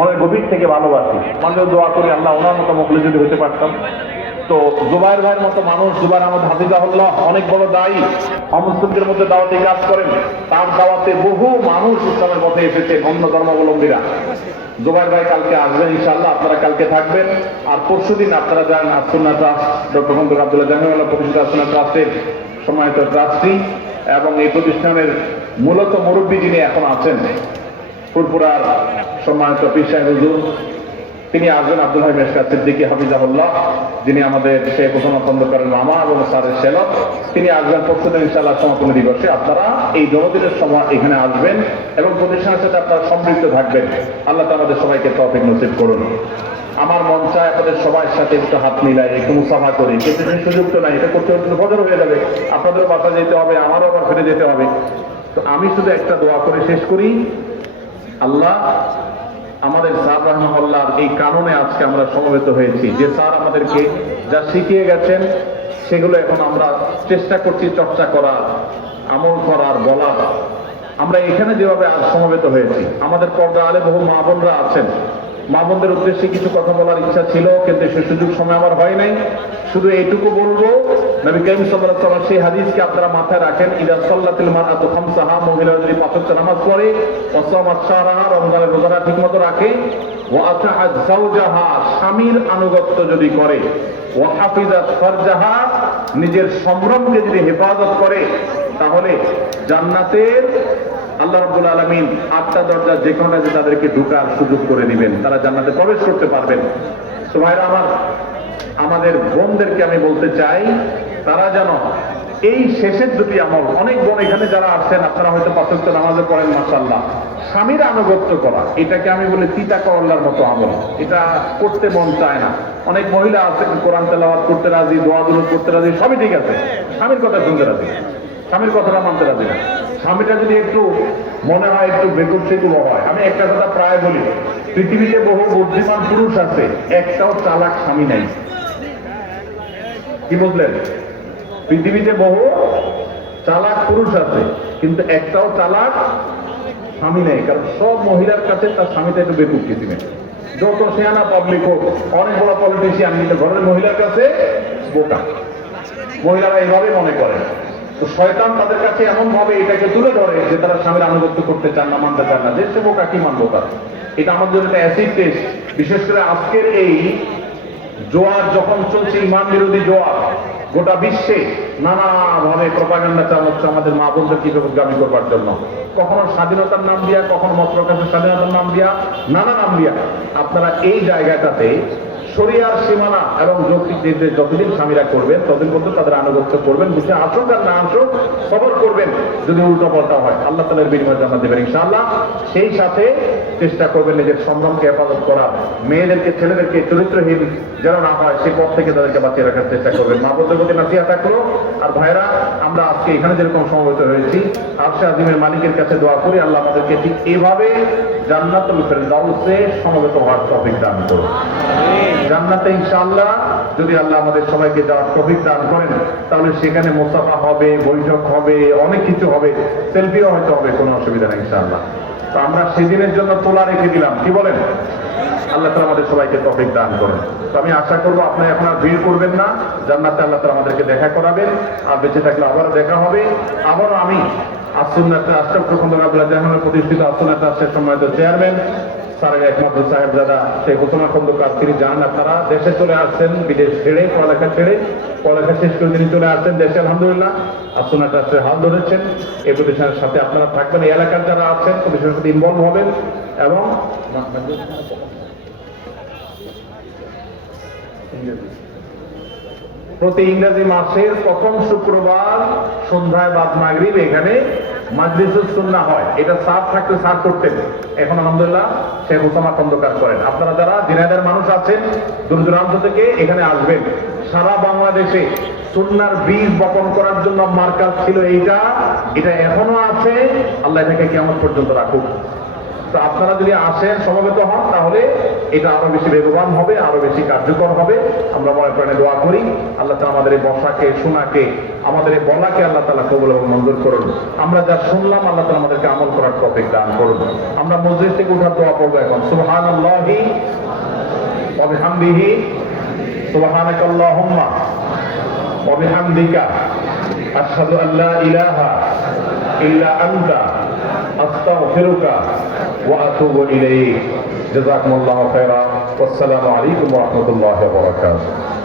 মনের গভীর থেকে ভালোবাসি। মানুষ দোয়া করি আল্লাহ ওনার মতো মকলে যদি হতে পারতাম। তো জুবাইর ভাইয়ের মতো মানুষ, জুবাইর আহমদ হাফিজাহুল্লাহ অনেক বড় দায়ী, অমুসলিমদের মধ্যে দাওয়াতি কাজ করেন। তার দাওয়াতে বহু মানুষ ইসলামের পথে এসেছে, অন্য ধর্মাবলম্বীরা। জুবাইর ভাই কালকে আসবেন ইনশাআল্লাহ, আপনারা কালকে থাকবেন। আর পরশুদিন আপনারা যান আসুন্নাহ ট্রাস্ট, ডক্টর মোহাম্মদ আব্দুল্লাহ জামিউল্লাহ প্রতিষ্ঠিত আসুন্নাহ ট্রাস্টের সম্মানিত ট্রাস্টি এবং এই প্রতিষ্ঠানের মূলত মুরব্বী যিনি এখন আছেন ফুরফুরার সম্মানিত পীর সাহেব হুজুর, তিনি আসবেন আব্দুল হাই মেশকাত সিদ্দিকী হাফিজাহুল্লাহ, যিনি আমাদের শেখ ওসমান খন্দকারের মামা এবং স্যারের শেলক, তিনি আসবেন পরশুদিন ইনশাআল্লাহ সমাপনী দিবসে। আপনারা এই জন্মদিনের সময় এখানে আসবেন এবং প্রতিষ্ঠানের সাথে আপনারা সম্পৃক্ত থাকবেন। আল্লাহ তাআলা আমাদের সবাইকে তৌফিক নসিব করুন। আমার মন চায় আপনাদের সবার সাথে একটু হাত মিলাই, একটু মুসাফা করি, কিন্তু সেই সুযোগ তো নাই। এটা করতে হচ্ছে ফজর হয়ে যাবে, আপনাদেরও বাসা যেতে হবে, আমারও আবার ফিরে যেতে হবে। তো আমি শুধু একটা দোয়া করে শেষ করি, আল্লাহ আমাদের স্যার রাহমাহুল্লাহ এই কারণে আজকে আমরা সমবেত হয়েছি, যে স্যার আমাদেরকে যা শিখিয়ে গেছেন সেগুলো এখন আমরা চেষ্টা করছি চর্চা করার, আমল করার, বলার। আমরা এখানে যেভাবে আজ সমবেত হয়েছি, আমাদের পর্দা আলে বহু মা বোনরা আছেন। মা বোনদের উদ্দেশ্যে কিছু কথা বলার ইচ্ছা ছিল, কিন্তু সে সুযোগ সময় আমার হয় নাই। শুধু এইটুকু বলবো, নবী কারীম সাল্লাল্লাহু আলাইহি ওয়াসাল্লাম সেই হাদিসকে আপনারা মাথায় রাখেন, ইদা সাল্লাতিল মারআতু খামসাহা, মহিলা যদি ৫ ওয়াক্ত নামাজ পড়ে, ওয়া সামাত শাহরাহা, রমজানের রোজাটা ঠিকমতো রাখে, ওয়া আতাআত যাওজাহা, স্বামীর আনুগত্য যদি করে, ওয়া হাফিজাত ফারজাহা, নিজের সম্ভ্রমকে যদি হেফাজত করে, তাহলে জান্নাতের আল্লাহ রাব্বুল আলামিন ৮টা দরজা যে কোনোটাতে তাদেরকে ঢোকার সুযোগ করে দিবেন, তারা জান্নাতে প্রবেশ করতে পারবেন। তো ভাইরা আমার, আমাদের বোনদেরকে আমি বলতে চাই, তারা যেন এই শেষের দুটি আমল, অনেক বোন এখানে যারা আসছেন আপনারা হয়তো ৫ ওয়াক্ত নামাজে পড়েন মাশাআল্লাহ, স্বামীর আনুগত্য করা, এটাকে আমি বলি তিতা করল্লার মতো আমল। এটা করতে মন চায় না। অনেক মহিলা আছেন কোরআন তেলাওয়াত করতে রাজি, দোয়া দুরূদ করতে রাজি, সবই ঠিক আছে, স্বামীর কথা শুনতে রাজি, স্বামীর কথাটা মানতে রাজি না। স্বামীটা যদি একটু মনে হয় একটু বেকুব সেকুব হয়। আমি একটা কথা প্রায় বলি, পৃথিবীতে বহু বুদ্ধিমান পুরুষ আছে, একটাও চালাক স্বামী নাই। কি বুঝলেন? পৃথিবীতে বহু চালাক পুরুষ আছে, কিন্তু একটাও চালাক স্বামী নেই। কারণ সব মহিলার কাছে তার স্বামীটা একটু বেকুব কিসিমে। যত সেয়ানা পাবলিক হোক, অনেক বড় পলিটিশিয়ান, কিন্তু ঘরের মহিলার কাছে বোকা। মহিলারা এইভাবে মনে করে। তো শয়তান তাদের কাছে এমন ভাবে এটাকে তুলে ধরে যে তারা স্বামীর আনুগত্য করতে চান না, মানতে চান না, যে সে বোকা, কি মানবো তার। এটা আমাদের জন্য একটা অ্যাসিড টেস্ট। বিশেষ করে আজকের এই জোয়ার যখন চলছে, ইমান বিরোধী জোয়ার, গোটা বিশ্বে নানাভাবে প্রপাগান্ডা চালাচ্ছে আমাদের মা বোনদের বিপদগামী করবার জন্য। কখনো স্বাধীনতার নাম দিয়া, কখনো মত প্রকাশের স্বাধীনতার নাম দিয়া, নানা নাম দিয়া। আপনারা এই জায়গাটাতে শরিয়ার সীমানা এবং যৌক্তিক নির্দেশ যতদিন স্বামীরা করবেন, ততদিন পর্যন্ত তাদের আনুগত্য করবেন। বুঝে আসুক আর না আসুক, সবর করবেন। যদি উল্টো পাল্টা হয়, আল্লাহ তাআলার বিনিময়ে জান্নাত দেবেন ইনশাআল্লাহ। সেই সাথে চেষ্টা করবেন নিজের সম্ভ্রমকে হেফাজত করার, মেয়েদেরকে, ছেলেদেরকে চরিত্রহীন যেন না হয় সেই পথ থেকে তাদেরকে বাঁচিয়ে রাখার চেষ্টা করবেন। মা বোনদের প্রতি নাসিহত থাকলো। আর ভাইরা, আমরা আজকে এখানে যেরকম সমবেত হয়েছি, আরশে আজিমের মালিকের কাছে দোয়া করি, আল্লাহ আমাদেরকে ঠিক এভাবে জান্নাতুল ফেরদাউসে সমবেত হওয়ার তৌফিক দান করুন। জান্নাতে ইনশাআল্লাহ যদি আল্লাহ আমাদের সবাইকে যাওয়ার তৌফিক দান করেন, তাহলে সেখানে মুসাফা হবে, বৈঠক হবে, অনেক কিছু হবে, সেলফিও হয়তো হবে, কোনো অসুবিধা নেই ইনশাআল্লাহ। তো আমরা সেদিনের জন্য তোলা রেখে দিলাম, কি বলেন? আল্লাহ তাআলা আমাদের সবাইকে তৌফিক দান করেন। তো আমি আশা করবো আপনারা এখন আর ভিড় করবেন না। জান্নাতে আল্লাহ তাআলা আমাদেরকে দেখা করাবেন, আর বেঁচে থাকলে আবারও দেখা হবে। আবারও আমি আসুন্নাহ ট্রাস্ট, ডক্টর মোহাম্মদ আব্দুল্লাহ জামিউল্লাহ প্রতিষ্ঠিত আসুন্নাহ ট্রাস্টের সম্মানিত চেয়ারম্যান স্যারের একমাত্র সাহেবজাদা শেখ ওসমান খন্দকার, তিনি যান, আপনারা দেশে চলে আসছেন, বিদেশ ছেড়ে, পড়ালেখা শেষ করে তিনি চলে আসছেন দেশে। আলহামদুলিল্লাহ আসুন্নাহ ট্রাস্টের হাল ধরেছেন। এই প্রতিষ্ঠানের সাথে আপনারা থাকবেন, এই এলাকার যারা আছেন প্রতিষ্ঠানের সাথে ইনভলভ হবেন এবং প্রতি ইংরেজি মাসের প্রথম শুক্রবার সন্ধ্যায় বাদ মাগরিব এখানে মাজলিসুস সুন্নাহ হয়। এটা স্যার থাকতে স্যার করতেন, এখন আলহামদুলিল্লাহ শেখ ওসামা খন্দকার করেন। আপনারা যারা ঝিনাইদহের মানুষ আছেন, দূর দূরান্ত থেকে এখানে আসবেন। সারা বাংলাদেশে সুন্নাহর বীজ বপন করার জন্য মার্কাজ ছিল এইটা, এটা এখনো আছে। আল্লাহ এটাকে কিয়ামত পর্যন্ত রাখুক। তো আপনারা যদি আসেন, সমবেত হন, তাহলে এটা আরো বেশি বেগবান হবে, আরো বেশি কার্যকর হবে। আমরা মনে প্রাণে দোয়া করি আল্লাহ তাআলা আমাদের এই বসাকে, শোনাকে, আমাদের এই বলাকে আল্লাহ তাআলা কবুল এবং মঞ্জুর করুন। আমরা যা শুনলাম আল্লাহ তাআলা আমাদেরকে আমল করার তৌফিক দান করুন। আমরা মসজিদ থেকে উঠার দোয়া করবো এখন। সুবহানাল্লাহি ওয়া বিহামদিহি, সুবহানাকাল্লাহুম্মা ওয়া বিহামদিকা, আশহাদু আল লা ইলাহা ইল্লা আনতা, আস্তাগফিরুকা ওয়া আতুবু ইলাইক। জাযাকুমুল্লাহু খাইরান। ওয়াসসালামু আলাইকুম ওয়া রাহমাতুল্লাহি ওয়া বারাকাতুহু।